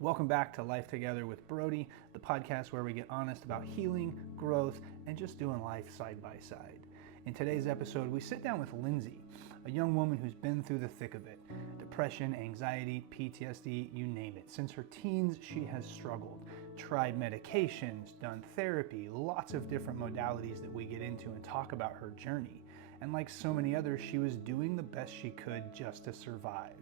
Welcome back to Life Together with Brodie, the podcast where we get honest about healing, growth, and just doing life side by side. In today's episode, we sit down with Lindsey, a young woman who's been through the thick of it. Depression, anxiety, PTSD, you name it. Since her teens, she has struggled, tried medications, done therapy, lots of different modalities that we get into and talk about her journey. And like so many others, she was doing the best she could just to survive.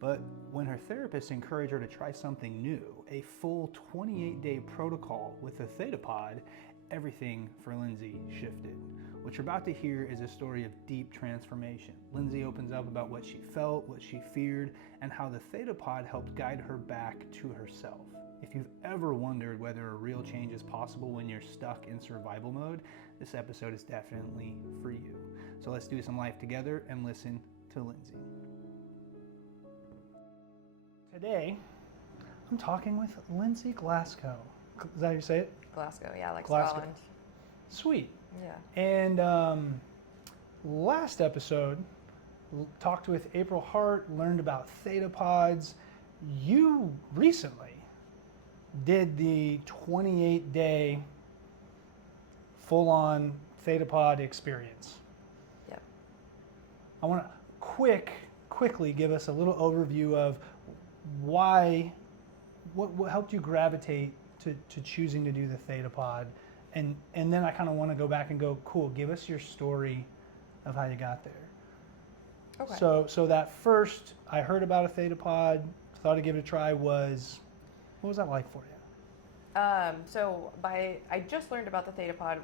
But when her therapist encouraged her to try something new, a full 28-day protocol with the Theta Pod, everything for Lindsey shifted. What you're about to hear is a story of deep transformation. Lindsey opens up about what she felt, what she feared, and how the Theta Pod helped guide her back to herself. If you've ever wondered whether a real change is possible when you're stuck in survival mode, this episode is definitely for you. So let's do some life together and listen to Lindsey. Today, I'm talking with Lindsey Glasgow. Is that how you say it? Glasgow, yeah, like Glasgow. Scotland. Sweet. Yeah. And last episode, talked with April Hart, learned about Theta Pods. You recently did the 28-day full-on Theta Pod experience. Yep. I want to quickly give us a little overview of what helped you gravitate to choosing to do the Theta Pod, and then I kind of want to go back and go, cool, give us your story of how you got there. Okay. So that first, I heard about a Theta Pod, thought I'd give it a try, what was that like for you? I just learned about the Theta Pod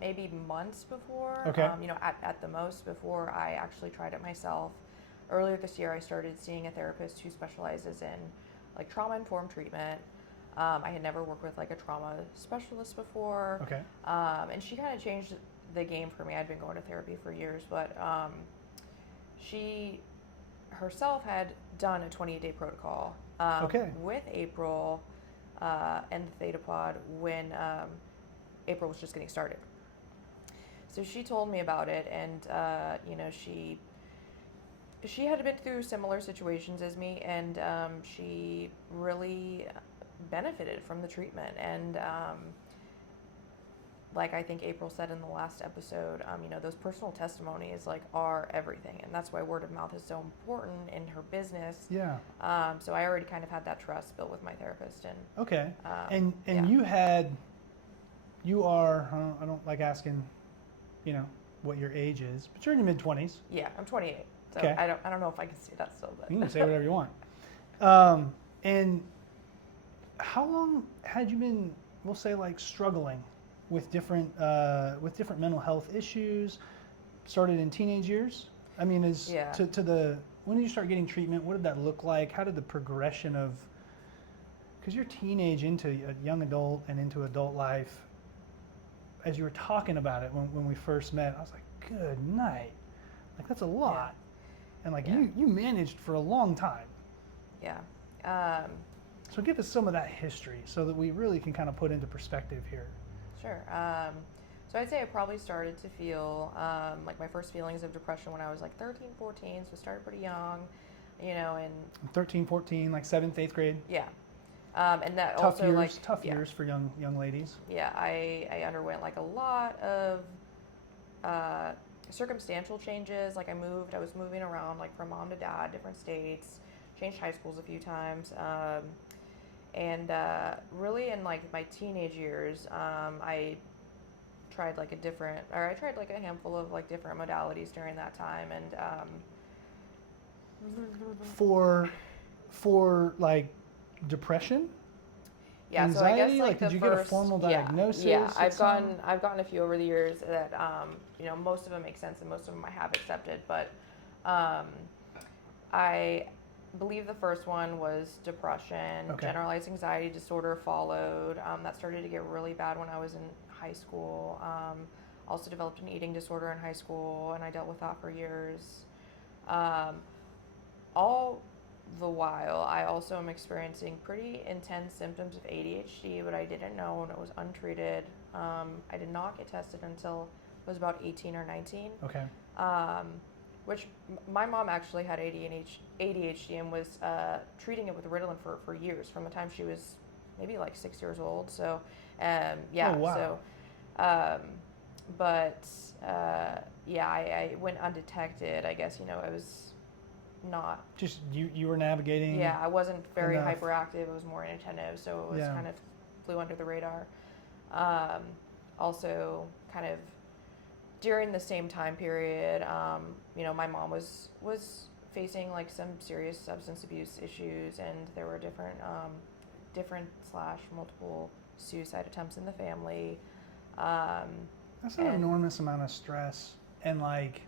maybe months before, Okay. At the most, before I actually tried it myself. Earlier this year, I started seeing a therapist who specializes in like trauma-informed treatment. I had never worked with like a trauma specialist before. Okay. And she kind of changed the game for me. I'd been going to therapy for years, but she herself had done a 28-day protocol with April and the Theta Pod when April was just getting started. So she told me about it, and she had been through similar situations as me, and she really benefited from the treatment. And like I think April said in the last episode, those personal testimonies are everything, and that's why word of mouth is so important in her business. Yeah. So I already kind of had that trust built with my therapist, and okay. Yeah. You are, I don't like asking, what your age is, but you're in your mid-20s. Yeah, I'm 28. So okay. I don't know if I can say that still, but you can say whatever you want. And how long had you been, we'll say, struggling with different mental health issues? Started in teenage years. I mean, when did you start getting treatment? What did that look like? How did the progression of, because you're teenage into a young adult and into adult life, as you were talking about it when we first met, I was like, good night. That's a lot. Yeah. And you managed for a long time. Yeah. So give us some of that history so that we really can kind of put into perspective here. Sure. So I'd say I probably started to feel my first feelings of depression when I was 13, 14, so started pretty young, and 13, 14, 7th, 8th grade. Yeah. And that tough also years, tough years for young ladies. Yeah, I underwent a lot of circumstantial changes. I was moving around from mom to dad, different states, changed high schools a few times. And really in my teenage years, I tried a handful of different modalities during that time, and for depression, yeah, anxiety. So I guess did you get a formal diagnosis? Yeah, I've gotten a few over the years that most of them make sense and most of them I have accepted, but I believe the first one was depression. Okay. Generalized anxiety disorder followed. That started to get really bad when I was in high school. Also developed an eating disorder in high school, and I dealt with that for years. All the while, I also am experiencing pretty intense symptoms of ADHD, but I didn't know, and it was untreated. I did not get tested until I was about 18 or 19. Okay. which my mom actually had ADHD and was treating it with Ritalin for years, from the time she was maybe like 6 years old. So, yeah. Oh, wow. So, I went undetected. I guess, I was not. Just you were navigating. Yeah, I wasn't very enough. hyperactive. I was more inattentive, so it was kind of flew under the radar. Also, kind of during the same time period, my mom was facing like some serious substance abuse issues, and there were different multiple suicide attempts in the family. That's an enormous amount of stress and like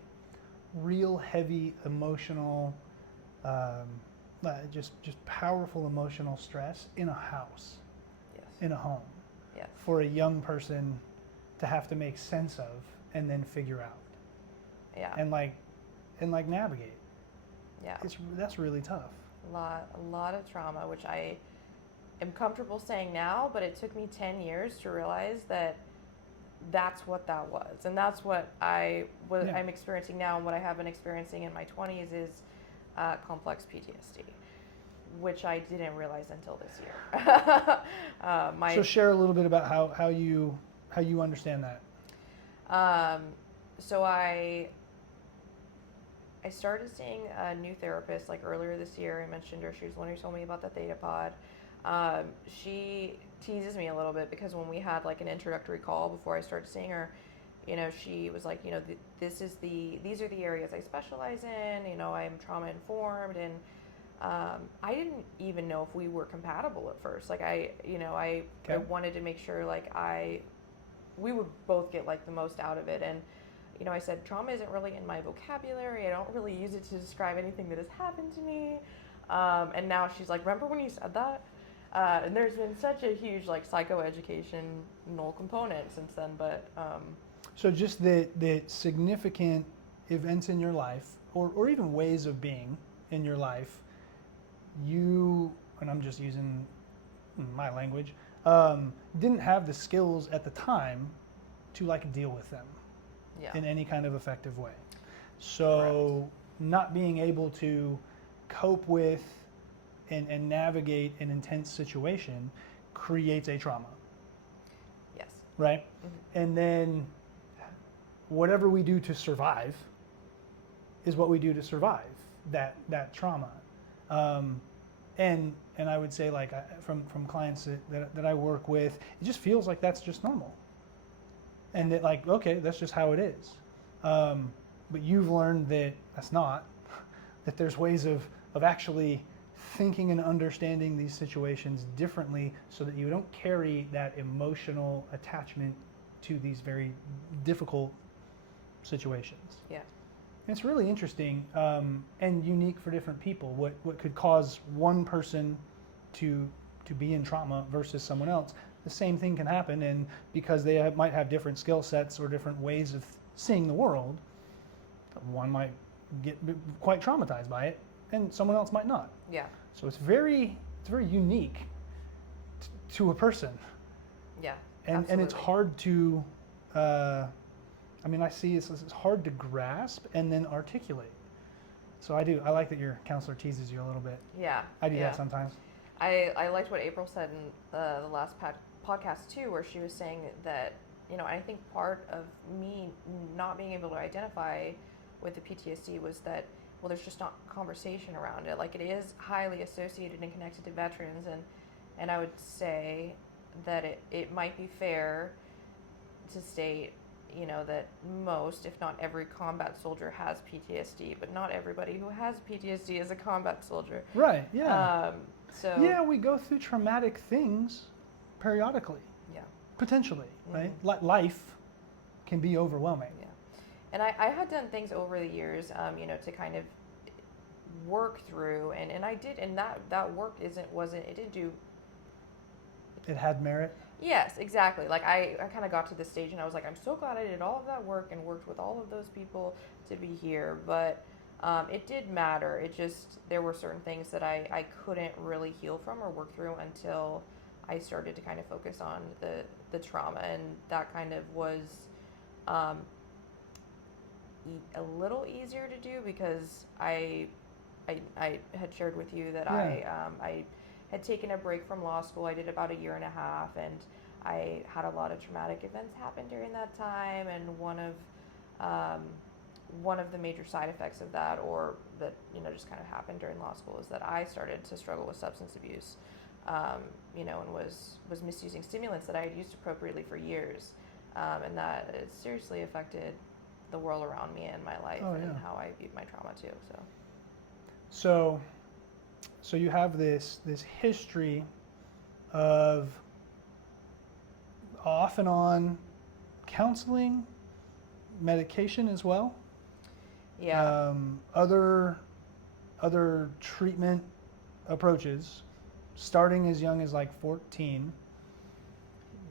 real heavy emotional, just powerful emotional stress in a house, yes. in a home, yes. for a young person to have to make sense of and then figure out. Yeah. And navigate. Yeah. That's really tough. A lot of trauma, which I am comfortable saying now, but it took me 10 years to realize that that's what that was, and that's what I'm experiencing now, and what I have been experiencing in my 20s is complex PTSD, which I didn't realize until this year. So share a little bit about how you understand that. So I started seeing a new therapist like earlier this year. I mentioned her. She was the one who told me about the Theta Pod. She teases me a little bit because when we had like an introductory call before I started seeing her, she was like, these are the areas I specialize in. I'm trauma informed, and I didn't even know if we were compatible at first. Like I wanted to make sure like we would both get like the most out of it. And I said, trauma isn't really in my vocabulary. I don't really use it to describe anything that has happened to me. And now she's like, remember when you said that? And there's been such a huge like psychoeducational component since then. But so just the significant events in your life, or even ways of being in your life, and I'm just using my language, didn't have the skills at the time to like deal with them in any kind of effective way. So correct. Not being able to cope with and navigate an intense situation creates a trauma. Yes. Right? Mm-hmm. And then whatever we do to survive is what we do to survive that trauma. And I would say like from clients that I work with, it just feels like that's just normal. And that like, okay, that's just how it is. But you've learned that that's not, that there's ways of actually thinking and understanding these situations differently so that you don't carry that emotional attachment to these very difficult situations. Yeah. And it's really interesting and unique for different people. What could cause one person to be in trauma versus someone else. The same thing can happen, and because they might have different skill sets or different ways of seeing the world, one might get quite traumatized by it, and someone else might not. Yeah. So it's very unique to a person. Yeah. And it's hard to, I see it's hard to grasp and then articulate. So I like that your counselor teases you a little bit. Yeah. I do that sometimes. I liked what April said in the last podcast too, where she was saying that, I think part of me not being able to identify with the PTSD was that, well, there's just not conversation around it. Like, it is highly associated and connected to veterans, and I would say that it might be fair to state, that most, if not every combat soldier has PTSD, but not everybody who has PTSD is a combat soldier. Right, yeah. So we go through traumatic things periodically. Yeah. Potentially, mm-hmm. right? Life can be overwhelming. Yeah. And I had done things over the years, to kind of work through, and I did, and that work it didn't do. It had merit? Yes, exactly. Like I kind of got to this stage and I was like, I'm so glad I did all of that work and worked with all of those people to be here. But it did matter. It just, there were certain things that I couldn't really heal from or work through until I started to kind of focus on the trauma. And that kind of was, a little easier to do because I had shared with you that I had taken a break from law school. I did about 1.5 years, and I had a lot of traumatic events happen during that time. And one of the major side effects of that, or that just kind of happened during law school, is that I started to struggle with substance abuse, and was misusing stimulants that I had used appropriately for years, and that it seriously affected the world around me and my life and how I viewed my trauma too. So you have this history of off and on counseling, medication as well. Yeah. Other treatment approaches, starting as young as like 14.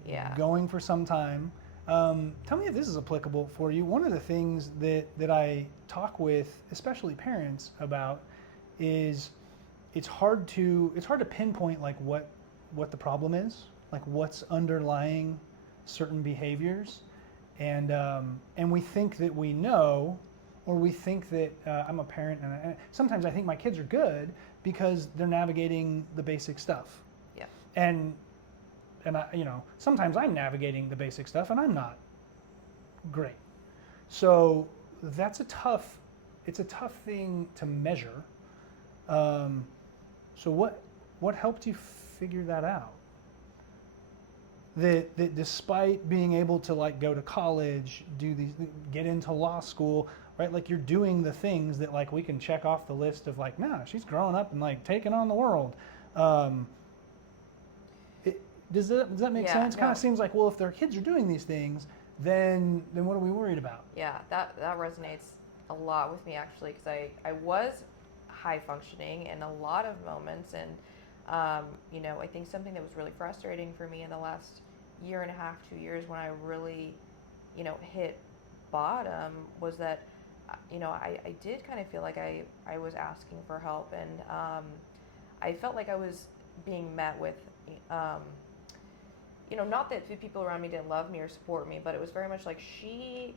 Yeah. Going for some time. Tell me if this is applicable for you. One of the things that I talk with, especially parents, about is it's hard to pinpoint like what the problem is, like what's underlying certain behaviors, and we think that we know, or we think that I'm a parent, and sometimes I think my kids are good because they're navigating the basic stuff. Yeah. And I, sometimes I'm navigating the basic stuff and I'm not great. So it's a tough thing to measure. So what helped you figure that out? That despite being able to like go to college, get into law school, right? Like you're doing the things that like we can check off the list of like, nah, she's growing up and like taking on the world. Does that make sense? Kind of seems like, well, if their kids are doing these things, then what are we worried about? Yeah, that resonates a lot with me actually, because I was high functioning in a lot of moments, and I think something that was really frustrating for me in the last 1.5 years, 2 years, when I really hit bottom, was that I did kind of feel like I was asking for help, and I felt like I was being met with not that the people around me didn't love me or support me, but it was very much like, she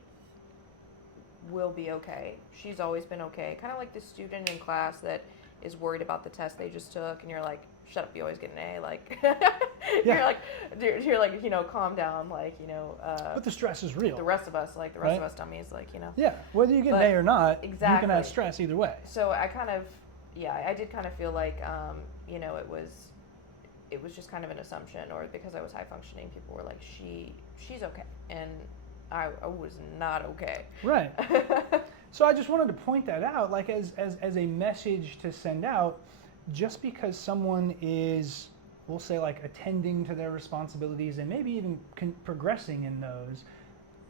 will be okay. She's always been okay. Kind of like the student in class that is worried about the test they just took, and you're like, shut up, you always get an A. Like, you're like, calm down. Like, but the stress is real. The rest of us, like, of us dummies, like, Yeah, whether you get an A or not, exactly. You can have stress either way. So I kind of, I did kind of feel like, it was just kind of an assumption, or because I was high functioning, people were like, she's okay, and I was not okay. Right. So I just wanted to point that out, like as a message to send out. Just because someone is, we'll say, like attending to their responsibilities and maybe even progressing in those,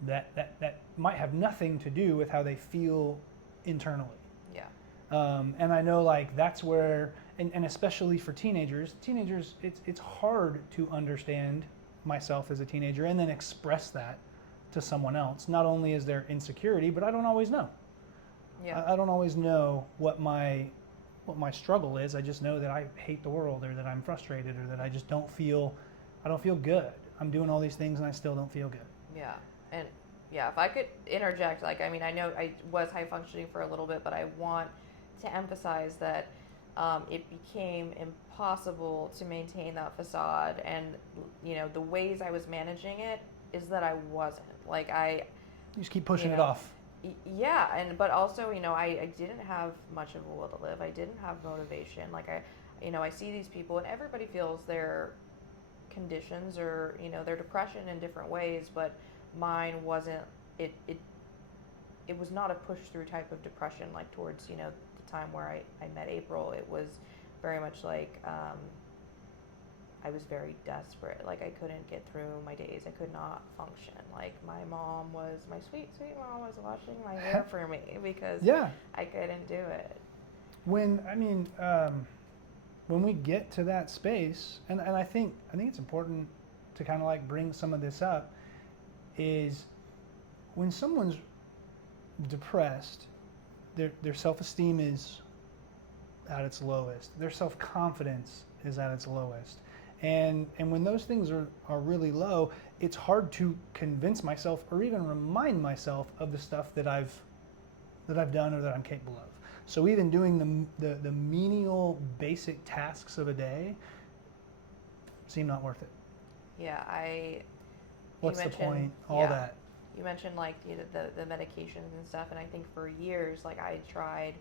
that might have nothing to do with how they feel internally. Yeah. And I know like that's where, and especially for teenagers, it's hard to understand myself as a teenager and then express that to someone else. Not only is there insecurity, but I don't always know. Yeah. I don't always know what my struggle is. I just know that I hate the world, or that I'm frustrated, or that I just don't feel good. I'm doing all these things and I still don't feel good. Yeah. And if I could interject, like, I mean, I know I was high functioning for a little bit, but I want to emphasize that it became impossible to maintain that facade, and the ways I was managing it is that I wasn't. Like, you just keep pushing it off. Yeah, but also, I didn't have much of a will to live. I didn't have motivation. Like, I see these people, and everybody feels their conditions or, their depression in different ways, but mine wasn't, it was not a push-through type of depression, like towards, the time where I met April. It was very much like, I was very desperate. Like, I couldn't get through my days. I could not function. Like, my sweet, sweet mom was washing my hair for me because I couldn't do it. When we get to that space, and I think it's important to kind of like bring some of this up, is when someone's depressed, their self-esteem is at its lowest. Their self-confidence is at its lowest. And when those things are really low, it's hard to convince myself or even remind myself of the stuff that I've that I've done or that I'm capable of. So even doing the menial basic tasks of a day seem not worth it. Yeah, What's the point? All that. You mentioned like the medications and stuff, and I think for years, like I tried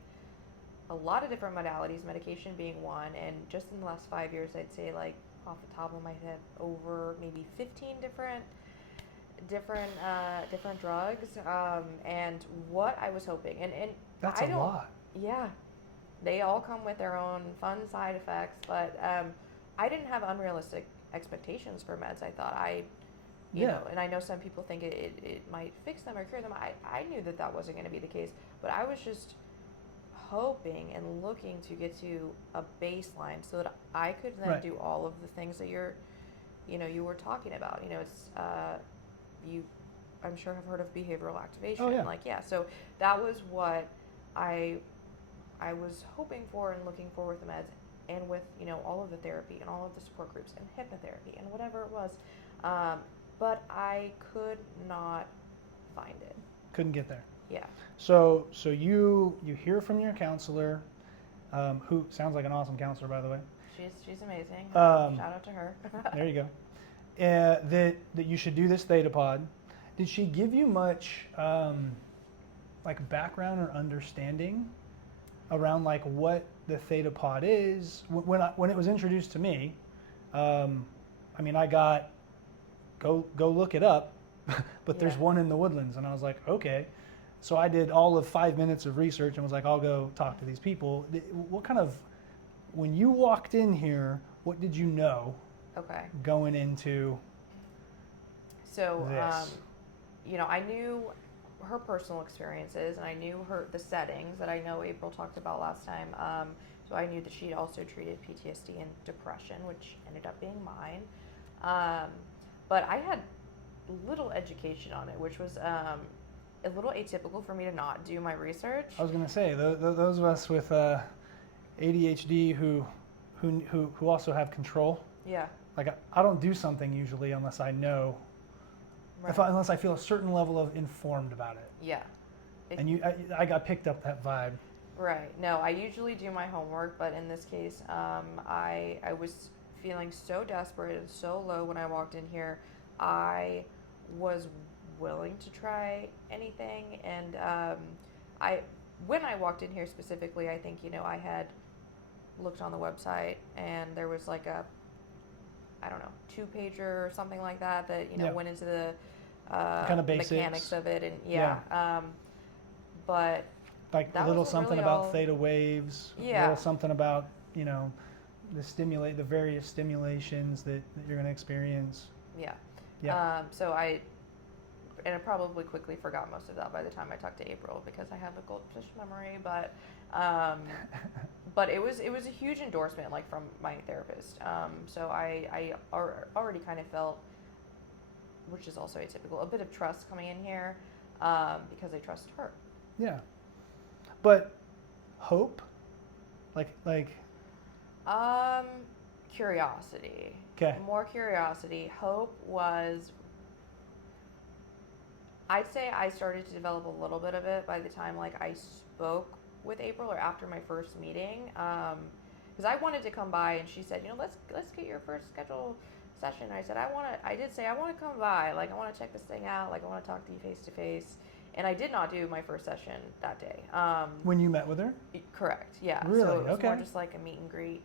a lot of different modalities, medication being one, and just in the last 5 years, I'd say like off the top of my head, over maybe 15 different drugs, and what I was hoping, and that's a lot. Yeah, they all come with their own fun side effects, but I didn't have unrealistic expectations for meds. I thought you know, and I know some people think it might fix them or cure them. I knew that wasn't going to be the case, but I was just hoping and looking to get to a baseline so that I could then do all of the things that you were talking about. You know, it's I'm sure have heard of behavioral activation. Oh, yeah. So that was what I was hoping for and looking for with the meds, and with, you know, all of the therapy and all of the support groups and hypnotherapy and whatever it was. But I could not find it. Couldn't get there. Yeah. So you hear from your counselor, who sounds like an awesome counselor, by the way. She's amazing. Shout out to her. There you go. That you should do this Theta Pod. Did she give you much like background or understanding around like what the Theta Pod is? When it was introduced to me, I mean, I got go look it up, but there's one in the Woodlands, and I was like, okay. So I did all of 5 minutes of research and was like, I'll go talk to these people. What kind of, when you walked in here, what did you know? Okay. Going into this? You know, I knew her personal experiences, and I knew the settings that I know April talked about last time. So I knew that she also treated PTSD and depression, which ended up being mine. But I had little education on it, which was a little atypical for me to not do my research. I was going to say, those of us with ADHD who also have control. Yeah. Like I don't do something usually unless I know, unless I feel a certain level of informed about it. Yeah. And I got picked up that vibe. Right. No, I usually do my homework, but in this case, I was feeling so desperate and so low when I walked in here. I was willing to try anything, and when I walked in here specifically, I think, you know, I had looked on the website, and there was like a, I don't know, 2-pager or something like that you know went into the kind of basics, mechanics of it, and but like a little something really about theta waves, a little something about, you know, the various stimulations that you're going to experience. Yeah. So I probably quickly forgot most of that by the time I talked to April, because I have a goldfish memory, but it was a huge endorsement, like, from my therapist. So I already kind of felt, which is also atypical, a bit of trust coming in here, because I trust her. Yeah. But hope, like curiosity. Okay. More curiosity. Hope was, I'd say I started to develop a little bit of it by the time, like, I spoke with April, or after my first meeting, because I wanted to come by, and she said, you know, let's get your first scheduled session. I said, I did say I want to come by, like, I want to check this thing out, like, I want to talk to you face to face. And I did not do my first session that day. When you met with her? Correct, yeah. Really? So it was okay. more just like a meet and greet.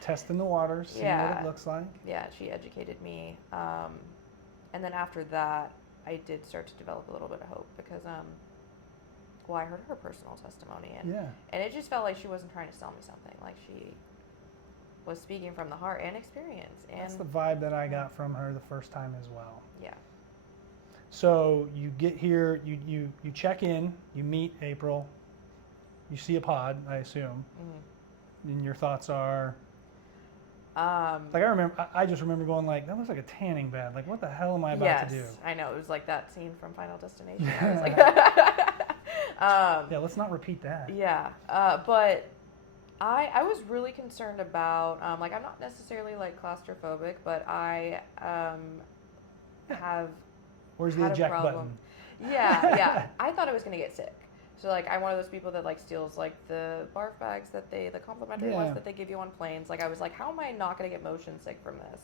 Testing the waters, seeing what it looks like. Yeah, she educated me. And then after that, I did start to develop a little bit of hope, because, I heard her personal testimony. And it just felt like she wasn't trying to sell me something. Like, she was speaking from the heart and experience. And that's the vibe that I got from her the first time as well. Yeah. So you get here, you check in, you meet April, you see a pod, I assume, and your thoughts are, like, I just remember going, like, that looks like a tanning bed. Like, what the hell am I about to do? Yes, I know. It was like that scene from Final Destination. I was like, yeah, let's not repeat that. Yeah, but I was really concerned about, like, I'm not necessarily, like, claustrophobic, but I have. Where's the eject button? Yeah. I thought I was going to get sick. So like I'm one of those people that like steals like the barf bags the complimentary ones that they give you on planes. Like I was like, how am I not going to get motion sick from this?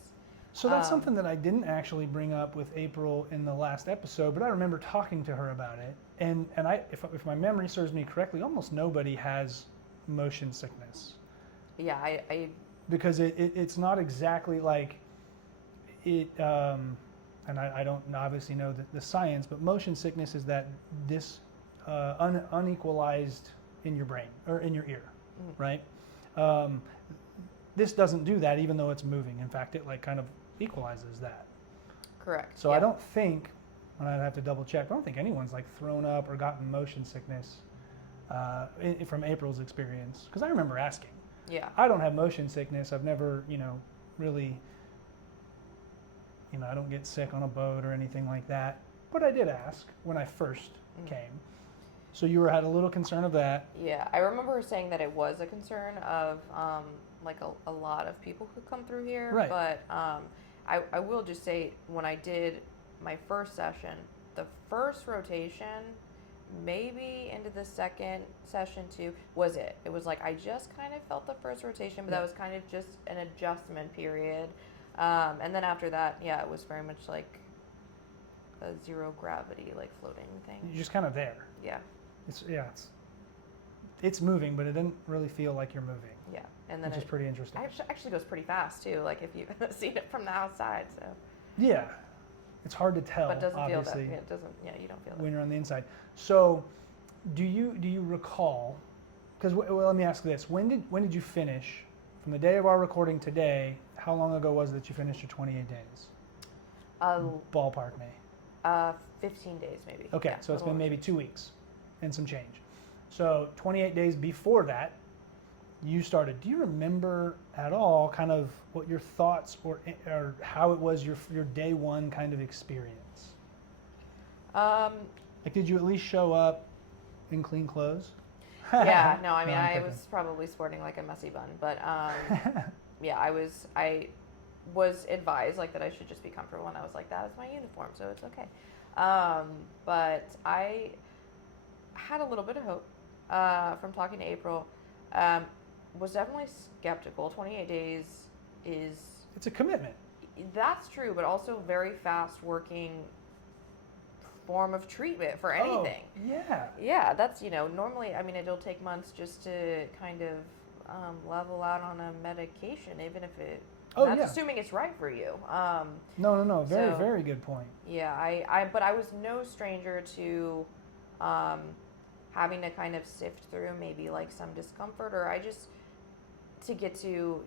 So that's something that I didn't actually bring up with April in the last episode, but I remember talking to her about it. And if my memory serves me correctly, almost nobody has motion sickness. Yeah, I because it's not exactly like it, and I don't obviously know the science, but motion sickness is that unequalized in your brain or in your ear, right? This doesn't do that, even though it's moving. In fact, it like kind of equalizes that. Correct. So I don't think, and I'd have to double check, but I don't think anyone's like thrown up or gotten motion sickness from April's experience. Because I remember asking. Yeah. I don't have motion sickness. I've never, really, I don't get sick on a boat or anything like that. But I did ask when I first came. So you had a little concern of that. Yeah, I remember her saying that it was a concern of like a lot of people who come through here. Right. But I will just say when I did my first session, the first rotation, maybe into the second session too, was it. It was like I just kind of felt the first rotation, but that was kind of just an adjustment period. And then after that, it was very much like a zero gravity, like floating thing. You're just kind of there. Yeah. It's moving, but it didn't really feel like you're moving. Yeah, and then which is pretty interesting. It actually goes pretty fast too. Like if you've seen it from the outside, so. Yeah, it's hard to tell. But it doesn't obviously, feel that. It doesn't. Yeah, you don't feel that when you're on the inside. So, do you recall? Because let me ask this: when did you finish? From the day of our recording today, how long ago was it that you finished your 28 days? Ballpark me. 15 days maybe. Okay, yeah, so it's been maybe 2 weeks and some change. So 28 days before that, you started. Do you remember at all kind of what your thoughts or how it was your day one kind of experience? Like, did you at least show up in clean clothes? Yeah, no, I mean, I was probably sporting like a messy bun, but yeah, I was advised like that I should just be comfortable, and I was like, that is my uniform, so it's okay. But I had a little bit of hope from talking to April. Was definitely skeptical. 28 days is... It's a commitment. That's true, but also very fast working form of treatment for anything. Oh, yeah. Yeah, that's, normally, I mean, it'll take months just to kind of level out on a medication, even if it... That's assuming it's right for you. No. Very good point. Yeah, but I was no stranger to having to kind of sift through maybe like some discomfort, or to get to,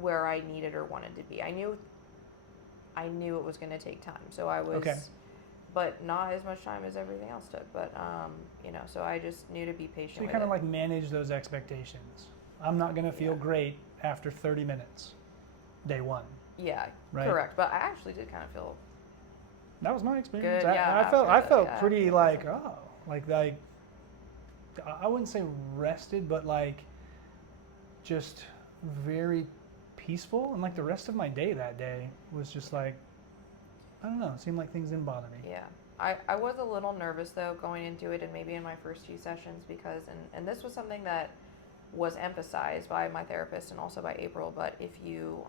where I needed or wanted to be. I knew it was going to take time. So I was, but not as much time as everything else took. But, so I just knew to be patient. So you kind of like manage those expectations. I'm not going to feel great after 30 minutes. Day one. Yeah, right? Correct. But I actually did kind of feel. That was my experience. Good, I felt pretty like I wouldn't say rested, but like just very peaceful, and like the rest of my day that day was just like, I don't know, it seemed like things didn't bother me. Yeah. I was a little nervous though going into it, and maybe in my first few sessions, because and this was something that was emphasized by my therapist and also by April, but if you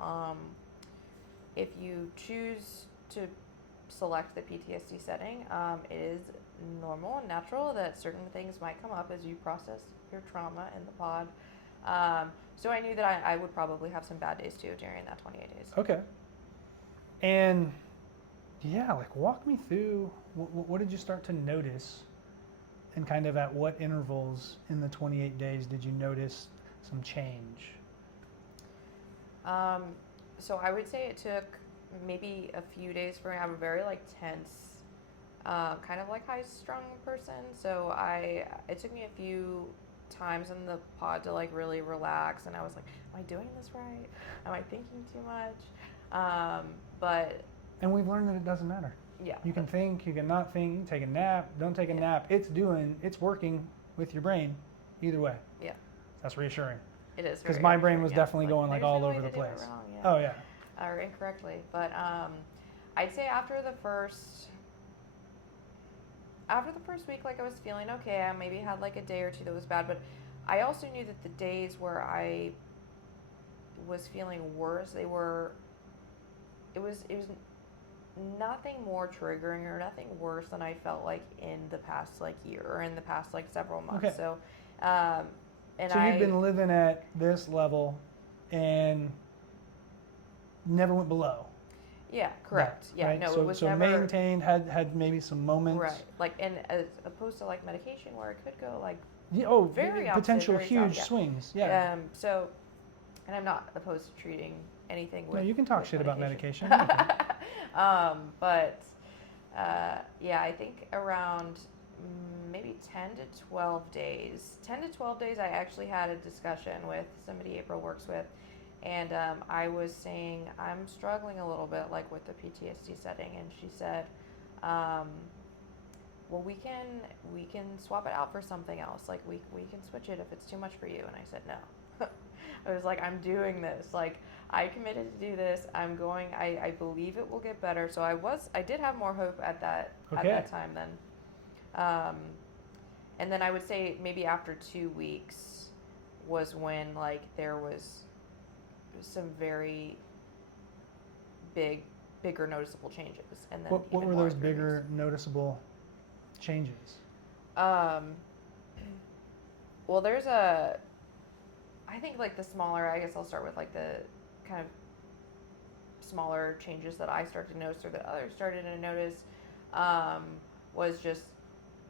choose to select the PTSD setting, it is normal and natural that certain things might come up as you process your trauma in the pod. So I knew that I would probably have some bad days too during that 28 days. Okay. And like walk me through, what did you start to notice? And kind of at what intervals in the 28 days did you notice some change? So I would say it took maybe a few days for me. I'm a very like tense, kind of like high-strung person. So it took me a few times in the pod to like really relax, and I was like, am I doing this right? Am I thinking too much? And we've learned that it doesn't matter. Yeah. You can think, you can not think, you can take a nap, don't take a nap. It's working with your brain either way. Yeah. That's reassuring. It is. Because my brain was definitely going like all over the place. Wrong, Oh, yeah. Or incorrectly. But I'd say after the first after the first week, like I was feeling okay. I maybe had like a day or two that was bad, but I also knew that the days where I was feeling worse, it was nothing more triggering or nothing worse than I felt like in the past like year or in the past like several months. Okay. So, so you've been living at this level and never went below. Yeah, correct. That, yeah, right? no, so, it was so never maintained, had maybe some moments. right. Like, and as opposed to like medication where it could go like Yeah, very potential opposite, huge yeah. swings. Yeah. So, and I'm not opposed to treating anything with. No, you can talk shit medication. about medication. But yeah, I think around maybe 10 to 12 days. 10 to 12 days, I actually had a discussion with somebody April works with, and I was saying I'm struggling a little bit like with the PTSD setting, and she said, well, we can swap it out for something else. Like we can switch it if it's too much for you. And I said no. I was like, I'm doing this. Like I committed to do this. I'm going. I believe it will get better. So I did have more hope at that time then. And then I would say maybe after 2 weeks was when like there was some very bigger noticeable changes. And then what were those bigger noticeable changes? Well, there's I think like the smaller, I guess I'll start with like the kind of smaller changes that I started to notice or that others started to notice, was just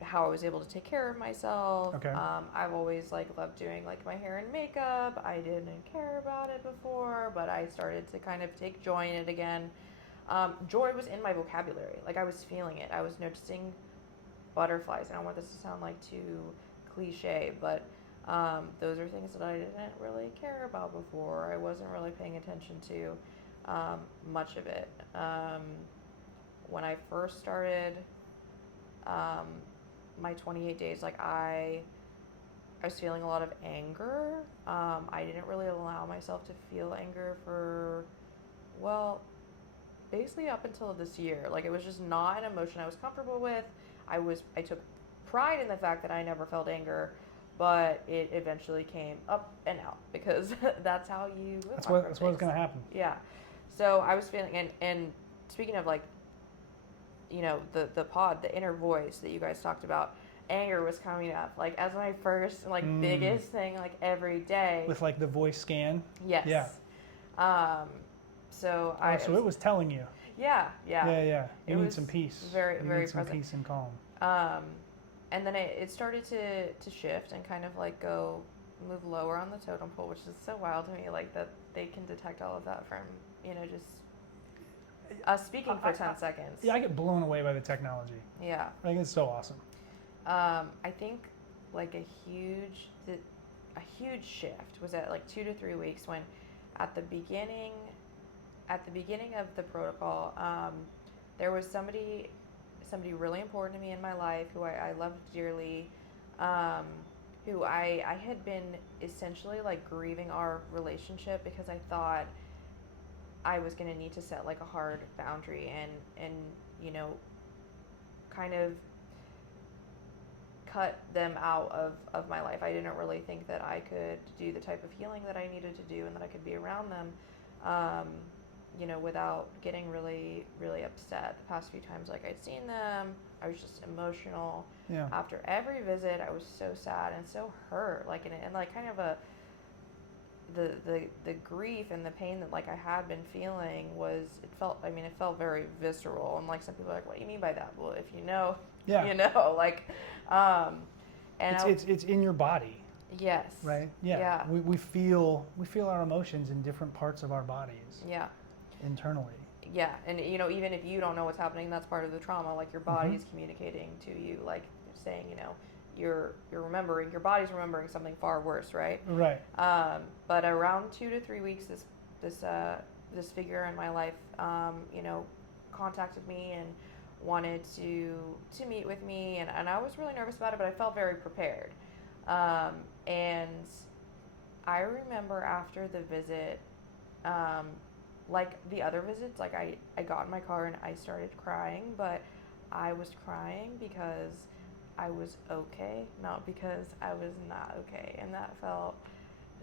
how I was able to take care of myself. Okay. I've always like loved doing like my hair and makeup. I didn't care about it before, but I started to kind of take joy in it again. Joy was in my vocabulary. Like I was feeling it. I was noticing butterflies. I don't want this to sound like too cliche, but those are things that I didn't really care about before. I wasn't really paying attention to much of it. When I first started my 28 days, like I was feeling a lot of anger. I didn't really allow myself to feel anger for, well, basically up until this year. Like it was just not an emotion I was comfortable with. I took pride in the fact that I never felt anger, but it eventually came up and out because that's how you live. That's what's going to happen. Yeah. So I was feeling, and speaking of like, you know, the pod, the inner voice that you guys talked about, anger was coming up like as my first like biggest thing, like every day. With like the voice scan. Yes. Yeah. So so it was telling you. Yeah. Yeah. You need some peace. Very need some present. Peace and calm. And then it started to shift and kind of like move lower on the totem pole, which is so wild to me, like that they can detect all of that from, you know, just us speaking for 10 seconds. Yeah, I get blown away by the technology. Yeah. I think it's so awesome. I think like a huge shift was at like 2 to 3 weeks when at the beginning of the protocol, there was somebody really important to me in my life who I loved dearly, who I had been essentially like grieving our relationship because I thought I was going to need to set like a hard boundary and you know, kind of cut them out of my life. I didn't really think that I could do the type of healing that I needed to do and that I could be around them, you know, without getting really, really upset. The past few times like I'd seen them, I was just emotional. Yeah. After every visit, I was so sad and so hurt, like and like kind of the grief and the pain that like I had been feeling it felt very visceral. And like some people are like, what do you mean by that? Well, if you know, you know, like, and it's in your body. Yes. Right. Yeah. We feel our emotions in different parts of our bodies. Yeah. Internally. Yeah, and you know, even if you don't know what's happening, that's part of the trauma. Like your body is communicating to you, like saying, you know, you're remembering, your body's remembering something far worse, right? Right. But around 2 to 3 weeks, this figure in my life, you know, contacted me and wanted to meet with me, and I was really nervous about it, but I felt very prepared. And I remember after the visit, like the other visits, like I got in my car and I started crying, but I was crying because I was okay, not because I was not okay. And that felt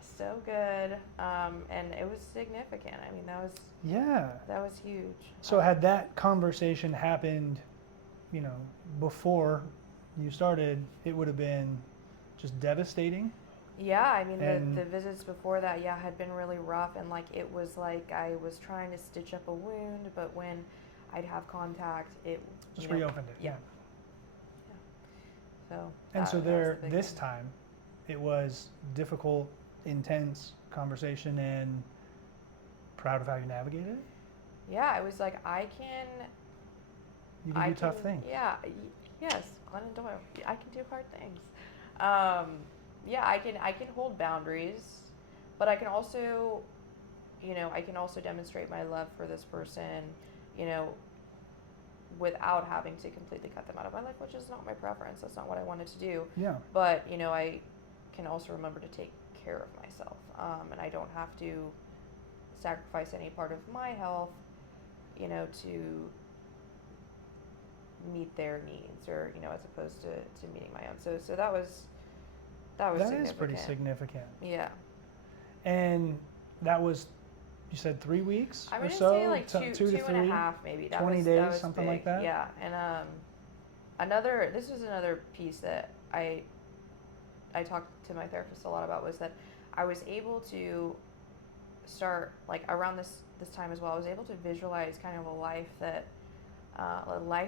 so good. And it was significant. I mean, that was huge. So had that conversation happened, before you started, it would have been just devastating. Yeah, I mean, the visits before that, had been really rough, and like it was like I was trying to stitch up a wound, but when I'd have contact, it just reopened it. Yeah. So. So this time, it was difficult, intense conversation, and proud of how you navigated it. Yeah, I was like, I can. You can do tough things. Yeah. Yes, Glennon Doyle. I can do hard things. I can hold boundaries, but I can also, demonstrate my love for this person, without having to completely cut them out of my life, which is not my preference. That's not what I wanted to do. Yeah. But, I can also remember to take care of myself, and I don't have to sacrifice any part of my health, to meet their needs, or as opposed to meeting my own. So that was is pretty significant. Yeah. And that was, you said 3 weeks I'm or gonna so? say like two to 3? and a half, maybe. 20 days, something big. like that? Yeah. And this was another piece that I talked to my therapist a lot about, was that I was able to start, like around this time as well, I was able to visualize kind of a life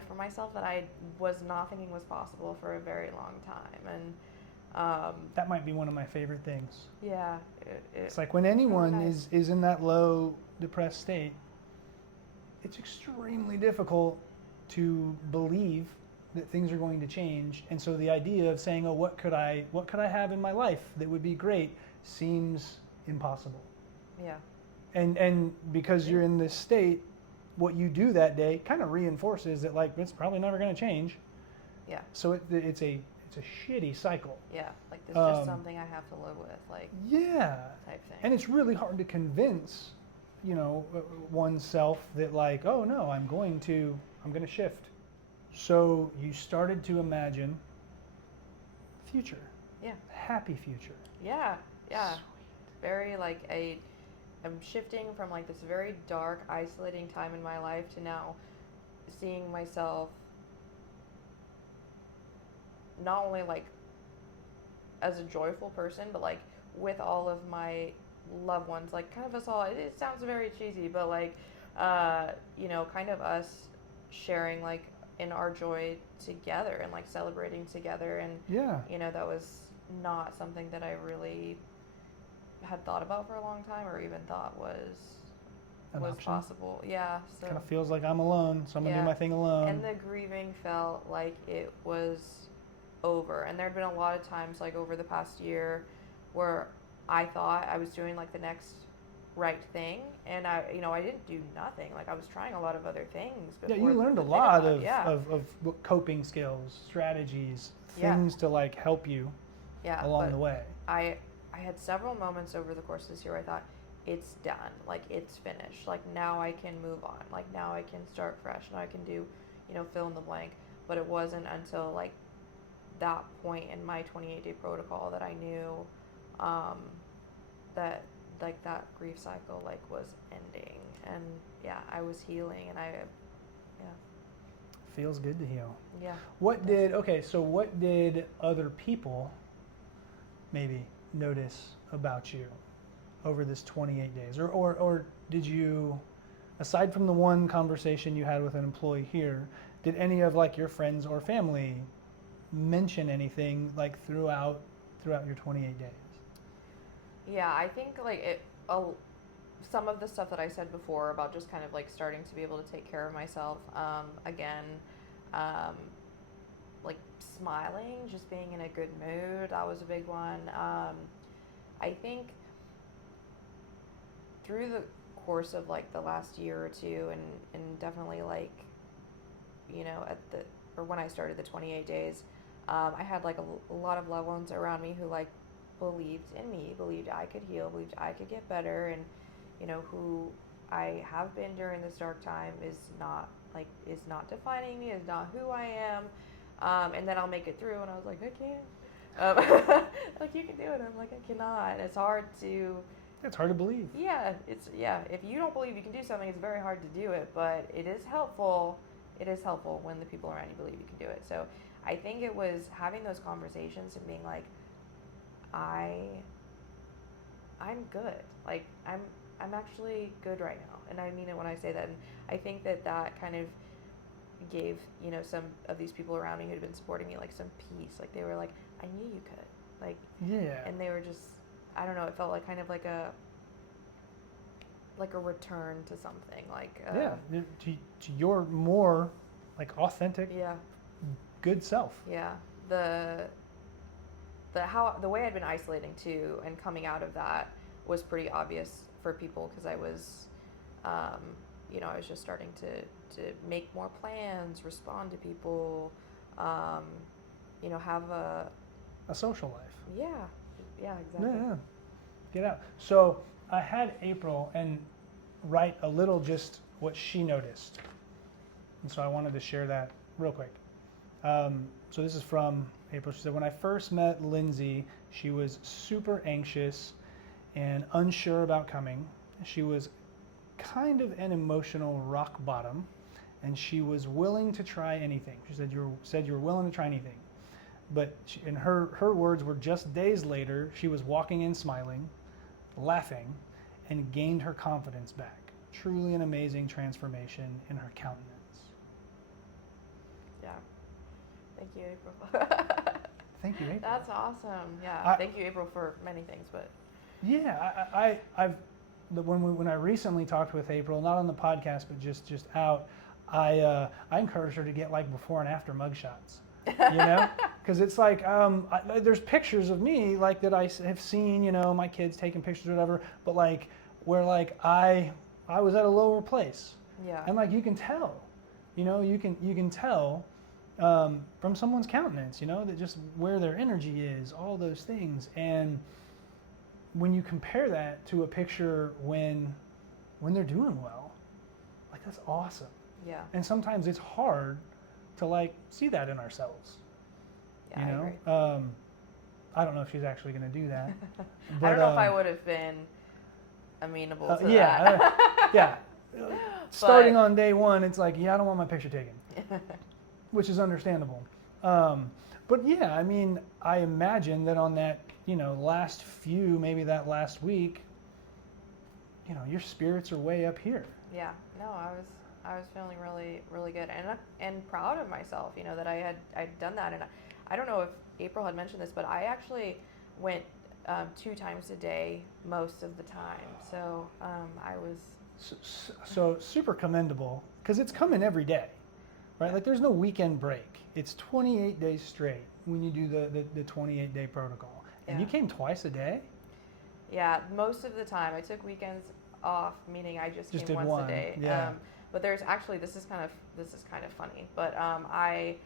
for myself that I was not thinking was possible for a very long time. And that might be one of my favorite things. Yeah. It's like when anyone is in that low, depressed state, it's extremely difficult to believe that things are going to change. And so the idea of saying, oh, what could I have in my life that would be great, seems impossible. Yeah. And because you're in this state, what you do that day kind of reinforces that, like, it's probably never going to change. Yeah. So it's a shitty cycle. Yeah, like this is just something I have to live with, like. Yeah. Type thing. And it's really hard to convince, oneself that, like, oh no, I'm going to shift. So you started to imagine future. Yeah. Happy future. Yeah. Yeah. Sweet. Very like I'm shifting from like this very dark, isolating time in my life to now seeing myself not only like as a joyful person, but like with all of my loved ones, like kind of us all. It sounds very cheesy, but like kind of us sharing like in our joy together and like celebrating together. And that was not something that I really had thought about for a long time, or even thought was possible. Yeah. So kind of feels like I'm alone, so I'm gonna do my thing alone. And the grieving felt like it was over. And there'd been a lot of times, like over the past year, where I thought I was doing like the next right thing, and I didn't do nothing. Like I was trying a lot of other things. Yeah, you learned a lot of coping skills, strategies, things to like help you along the way. I had several moments over the course of this year where I thought, it's done, like it's finished, like now I can move on, like now I can start fresh, now I can do, fill in the blank. But it wasn't until like that point in my 28-day protocol that I knew that like that grief cycle like was ending, and I was healing, and feels good to heal. Yeah. What did other people maybe notice about you over this 28 days? Or did you, aside from the one conversation you had with an employee here, did any of like your friends or family mention anything like throughout your 28 days? Yeah, I think like some of the stuff that I said before about just kind of like starting to be able to take care of myself, again, like smiling, just being in a good mood, that was a big one. I think through the course of like the last year or two, and definitely like, when I started the 28 days, I had like a lot of loved ones around me who like believed in me, believed I could heal, believed I could get better, and who I have been during this dark time is not defining me, is not who I am. And then I'll make it through. And I was like, I can't. Like, you can do it. I'm like, I cannot. And it's hard to believe. Yeah, if you don't believe you can do something, it's very hard to do it. But it is helpful. It is helpful when the people around you believe you can do it. So I think it was having those conversations and being like, I'm good. Like, I'm actually good right now. And I mean it when I say that. And I think that kind of gave, some of these people around me who'd been supporting me, like, some peace. Like, they were like, I knew you could. Like, yeah. And they were just, I don't know, it felt like kind of like a return to something. Like, to your more, like, authentic, good self. Yeah. The way I'd been isolating too, and coming out of that was pretty obvious for people, because I was, I was just starting to make more plans, respond to people, have a social life. Yeah, exactly. Yeah. Get out. So I had April and write a little just what she noticed, and so I wanted to share that real quick. So this is from April. She said, when I first met Lindsey, she was super anxious and unsure about coming. She was kind of an emotional rock bottom, and she was willing to try anything. She said, you were willing to try anything. But in her words were, just days later, she was walking in smiling, laughing, and gained her confidence back. Truly an amazing transformation in her countenance. Yeah. Thank you, April. Thank you, April. That's awesome. Yeah. Thank you, April, for many things. But yeah, when I recently talked with April, not on the podcast, but just out, I encouraged her to get, like, before and after mugshots. Because it's like, there's pictures of me, like, that I have seen, my kids taking pictures or whatever, but, like, where, like, I was at a lower place. Yeah. And, like, you can tell, you can tell from someone's countenance, that just where their energy is, all those things. And when you compare that to a picture when they're doing well, like, that's awesome. Yeah. And sometimes it's hard to, like, see that in ourselves. Yeah, I agree. I don't know if she's actually going to do that. But, I don't know if I would have been amenable to that. Yeah. Starting on day one, it's like, I don't want my picture taken, which is understandable. But yeah, I mean, I imagine that on that, maybe that last week, your spirits are way up here. Yeah. No, I was feeling really, really good and proud of myself, that I'd done that. And I don't know if April had mentioned this, but I actually went 2 times a day most of the time. So I was so super commendable, because it's coming every day, right? Like, there's no weekend break. It's 28 days straight when you do the 28-day protocol. And you came twice a day? Yeah, most of the time. I took weekends off, meaning I just came once a day. Yeah. But there's actually, this is kind of funny, but I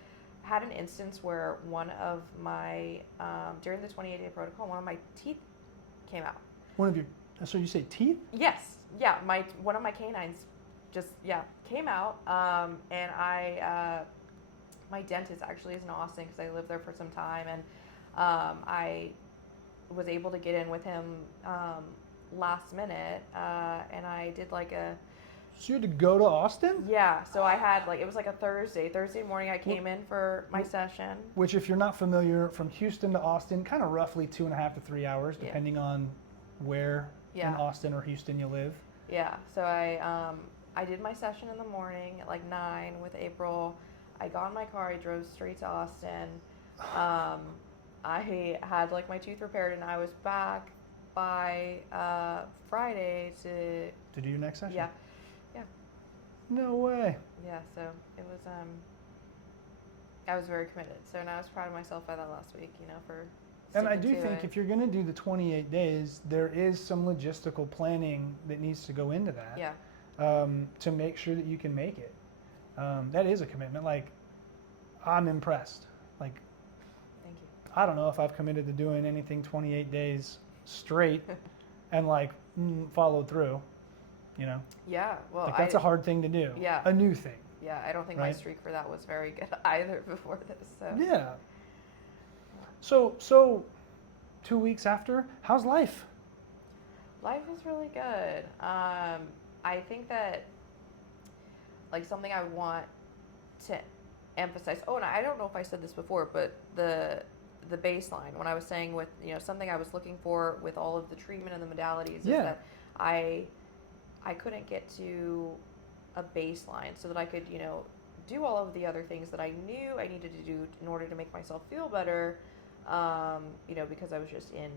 had an instance where one of my, during the 28-day protocol, one of my teeth came out. So you say teeth? Yes. Yeah. One of my canines just, came out. And my dentist actually is in Austin, because I lived there for some time. And I was able to get in with him last minute. And I did like a... So you had to go to Austin? Yeah, so I had, like, it was like a Thursday morning I came in for my session. Which, if you're not familiar, from Houston to Austin, kind of roughly 2.5 to 3 hours, depending on where in Austin or Houston you live. Yeah, so I did my session in the morning at like 9 with April. I got in my car, I drove straight to Austin. I had, like, my tooth repaired, and I was back by Friday to do your next session? Yeah. No way. Yeah, so it was, I was very committed. So, and I was proud of myself by that last week, for sticking. And I do think if you're going to do the 28 days, there is some logistical planning that needs to go into that. Yeah. To make sure that you can make it. That is a commitment. Like, I'm impressed. Like, thank you. I don't know if I've committed to doing anything 28 days straight and, like, followed through. you know? Yeah, well, like that's a hard thing to do. Yeah. A new thing. Yeah, I don't think my streak for that was very good either before this. So. Yeah. So 2 weeks after, how's life? Life is really good. I think that like something I want to emphasize. Oh, and I don't know if I said this before, but the baseline when I was saying with something I was looking for with all of the treatment and the modalities is that I couldn't get to a baseline so that I could do all of the other things that I knew I needed to do in order to make myself feel better. Because I was just in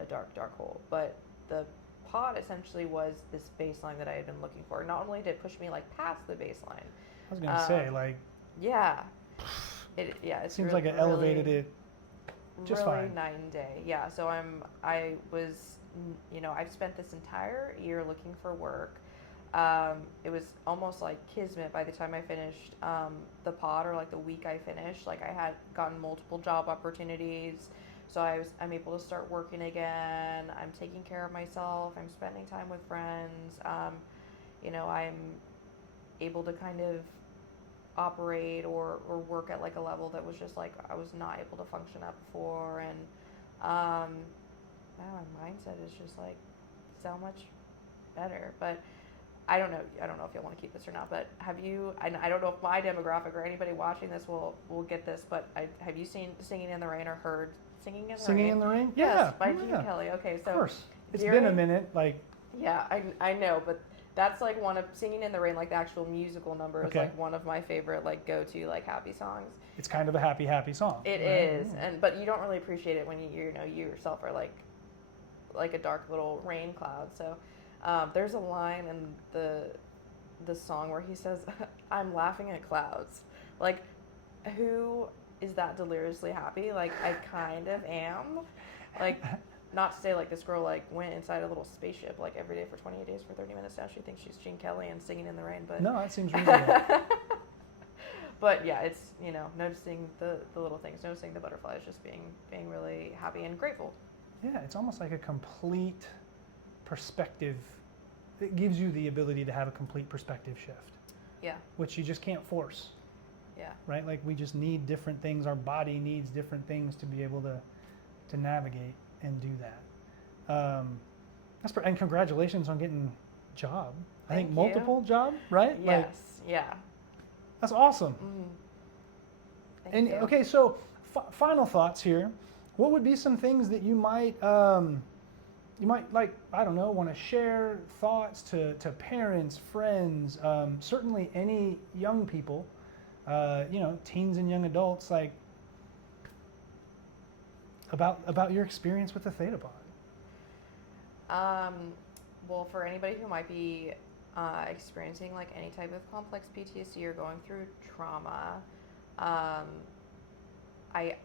a dark hole. But the pod essentially was this baseline that I had been looking for. Not only did it push me like past the baseline. I was gonna say like. Yeah. It seems really, like it elevated it just really fine. Night and day. Yeah. So I was I've spent this entire year looking for work. It was almost like kismet by the time I finished the pod, or like the week I finished. Like I had gotten multiple job opportunities, so I'm able to start working again. I'm taking care of myself. I'm spending time with friends. I'm able to kind of operate or work at like a level that was just like I was not able to function at before, and now my mindset is just like so much better. But I don't know if you'll want to keep this or not, but have you, I don't know if my demographic or anybody watching this will get this, but have you seen Singing in the Rain or heard Singing in the Rain? Singing in the Rain? Yes, by Gene Kelly. Okay, so. Of course. It's been a minute, like. Yeah, I know, but that's like one of, Singing in the Rain, like the actual musical number is like one of my favorite like go-to like happy songs. It's kind of a happy song. It is, but you don't really appreciate it when you yourself are like a dark little rain cloud, so. There's a line in the song where he says, "I'm laughing at clouds." Like, who is that deliriously happy? Like, I kind of am. Like, not to say like this girl like went inside a little spaceship like every day for 28 days for 30 minutes. Now she thinks she's Gene Kelly and Singing in the Rain, but no, that seems reasonable. But yeah, it's noticing the little things, noticing the butterflies, just being really happy and grateful. Yeah, it's almost like a complete perspective. It gives you the ability to have a complete perspective shift. Yeah. Which you just can't force. Yeah. Right? Like we just need different things. Our body needs different things to be able to navigate and do that. And congratulations on getting a job. I think multiple job, right? Yes. Yeah. That's awesome. Thank you. Okay, so final thoughts here. What would be some things that you might like, I don't know, want to share thoughts to parents, friends, certainly any young people, teens and young adults, like about your experience with the Theta Pod? Well, for anybody who might be experiencing like any type of complex PTSD or going through trauma, I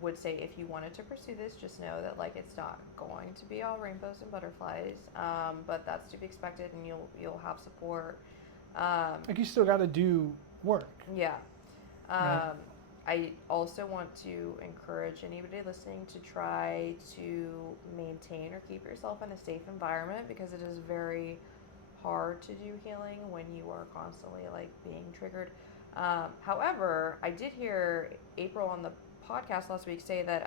would say if you wanted to pursue this, just know that like it's not going to be all rainbows and butterflies, but that's to be expected, and you'll have support. Like you still got to do work. Yeah. Right. I also want to encourage anybody listening to try to maintain or keep yourself in a safe environment, because it is very hard to do healing when you are constantly like being triggered. However, I did hear April on the podcast last week say that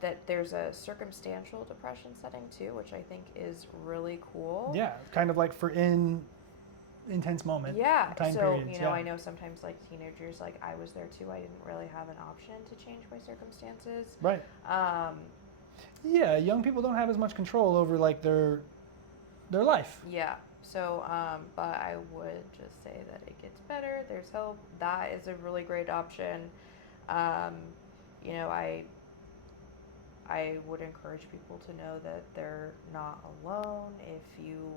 that there's a circumstantial depression setting too, which I think is really cool. Yeah, kind of like for intense moment. Yeah. Time so periods, I know sometimes like teenagers, like I was there too. I didn't really have an option to change my circumstances. Right. Yeah, young people don't have as much control over like their life. Yeah. So, but I would just say that it gets better. There's hope. That is a really great option. I would encourage people to know that they're not alone. If you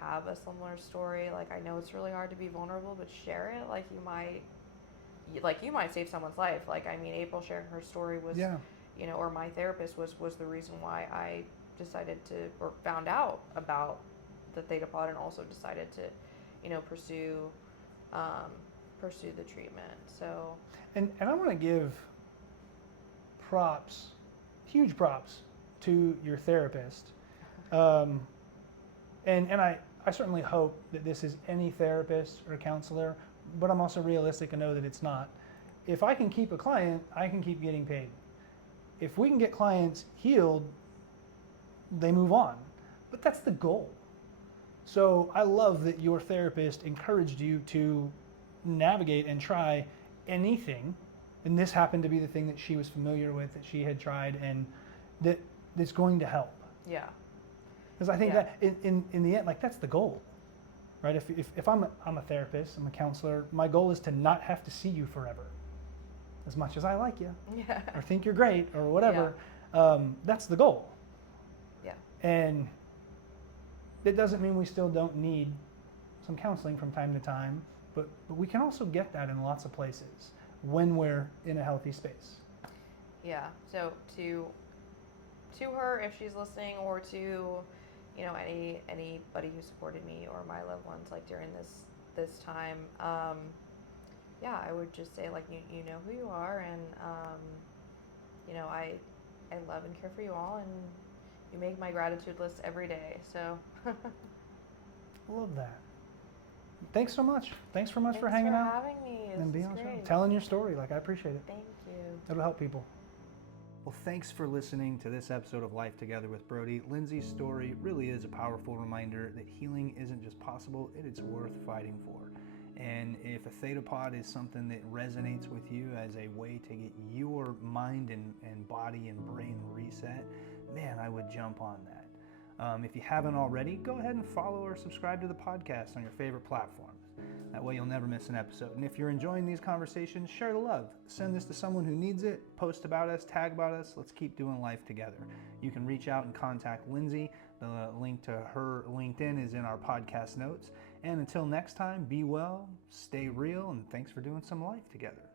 have a similar story, like I know it's really hard to be vulnerable, but share it. Like you might save someone's life. Like, I mean, April sharing her story was, or my therapist was the reason why I decided to, or found out about the Theta Pod, and also decided to, pursue the treatment. So. And I want to give huge props to your therapist. And I certainly hope that this is any therapist or counselor, but I'm also realistic and know that it's not. If I can keep a client, I can keep getting paid. If we can get clients healed, they move on. But that's the goal. So I love that your therapist encouraged you to navigate and try anything. And this happened to be the thing that she was familiar with, that she had tried, and that's going to help. Yeah. Because I think that in the end, like, that's the goal, right? If I'm a therapist, I'm a counselor, my goal is to not have to see you forever. As much as I like you, or think you're great, or whatever, that's the goal. Yeah. And it doesn't mean we still don't need some counseling from time to time, but we can also get that in lots of places when we're in a healthy space. Yeah. So to her, if she's listening, or to anybody who supported me or my loved ones, like, during this time, I would just say, like, you know who you are, and I love and care for you all, and you make my gratitude list every day. So love that. Thanks so much. Thanks for hanging out. Thanks for having me. And being on the show, telling your story. Like, I appreciate it. Thank you. It'll help people. Well, thanks for listening to this episode of Life Together with Brodie. Lindsey's story really is a powerful reminder that healing isn't just possible, it's worth fighting for. And if a Theta Pod is something that resonates with you as a way to get your mind and body and brain reset, man, I would jump on that. If you haven't already, go ahead and follow or subscribe to the podcast on your favorite platforms. That way you'll never miss an episode. And if you're enjoying these conversations, share the love. Send this to someone who needs it. Post about us, tag about us. Let's keep doing life together. You can reach out and contact Lindsey. The link to her LinkedIn is in our podcast notes. And until next time, be well, stay real, and thanks for doing some life together.